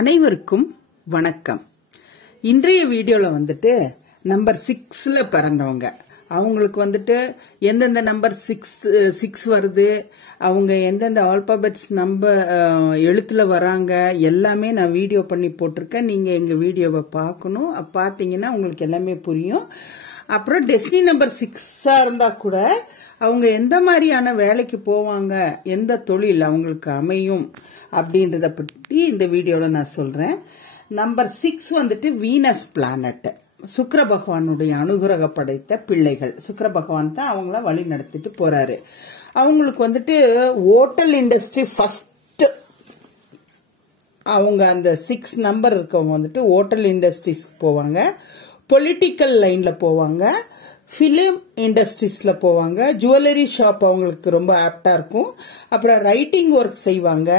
அனைவருக்கும் வணக்கம். இன்றைய வீடியோல வந்துட்டு நம்பர் 6ல பிறந்தவங்க அவங்களுக்கு வந்துட்டு எந்தெந்த நம்பர் 6 வருது, அவங்க எந்தெந்த ஆல்பாபெட்ஸ் நம்பர் எழுத்துல வராங்க எல்லாமே நான் வீடியோ பண்ணி போட்டிருக்கேன். நீங்க எங்க வீடியோவை பார்க்கணும். பார்த்தீங்கன்னா உங்களுக்கு எல்லாமே புரியும். அப்புறம் டெஸ்டினி நம்பர் 6ஆ இருந்தா கூட அவங்க எந்த மாதிரியான வேலைக்கு போவாங்க, எந்த தொழில் அவங்களுக்கு அமையும் அப்படின்றத பற்றி இந்த வீடியோல நான் சொல்றேன். நம்பர் 6 வந்துட்டு வீனஸ் பிளானட், சுக்கிர பகவானுடைய அனுகிரக படைத்த பிள்ளைகள். சுக்கிர பகவான் தான் அவங்கள வழி நடத்திட்டு போறாரு. அவங்களுக்கு வந்துட்டு ஹோட்டல் இண்டஸ்ட்ரி ஃபர்ஸ்ட், அவங்க அந்த 6 நம்பர் இருக்கவங்க வந்துட்டு ஹோட்டல் இண்டஸ்ட்ரீஸ்க்கு போவாங்க, பொலிட்டிக்கல் லைன்ல போவாங்க, பிலிம் இண்டஸ்ட்ரீஸ்ல போவாங்க, ஜுவல்லரி ஷாப் அவங்களுக்கு ரொம்ப ஆப்டா இருக்கும். அப்புறம் ரைட்டிங் ஒர்க் செய்வாங்க,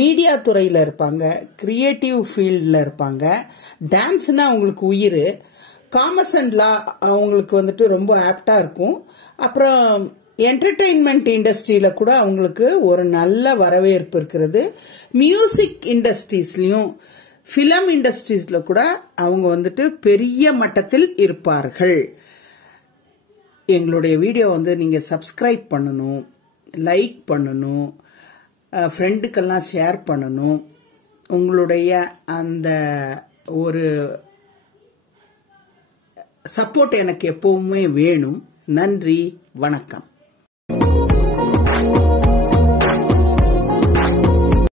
மீடியா துறையில இருப்பாங்க, கிரியேட்டிவ் ஃபீல்ட்ல இருப்பாங்க, டான்ஸ்னா அவங்களுக்கு உயிர், காமர்ஸ் அண்ட் லா அவங்களுக்கு வந்துட்டு ரொம்ப ஆப்டா இருக்கும். அப்புறம் என்டர்டெயின்மெண்ட் இண்டஸ்ட்ரியில கூட அவங்களுக்கு ஒரு நல்ல வரவேற்பு இருக்கிறது. மியூசிக் இண்டஸ்ட்ரீஸ்லயும் பிலிம் இண்டஸ்ட்ரீஸ்ல கூட அவங்க வந்துட்டு பெரிய மட்டத்தில் இருப்பார்கள். எங்களுடைய வீடியோ வந்து நீங்க சப்ஸ்கிரைப் பண்ணணும், லைக் பண்ணணும், ஃப்ரெண்டுக்கெல்லாம் ஷேர் பண்ணணும். உங்களுடைய அந்த ஒரு சப்போர்ட் எனக்கு எப்பவுமே வேணும். நன்றி, வணக்கம்.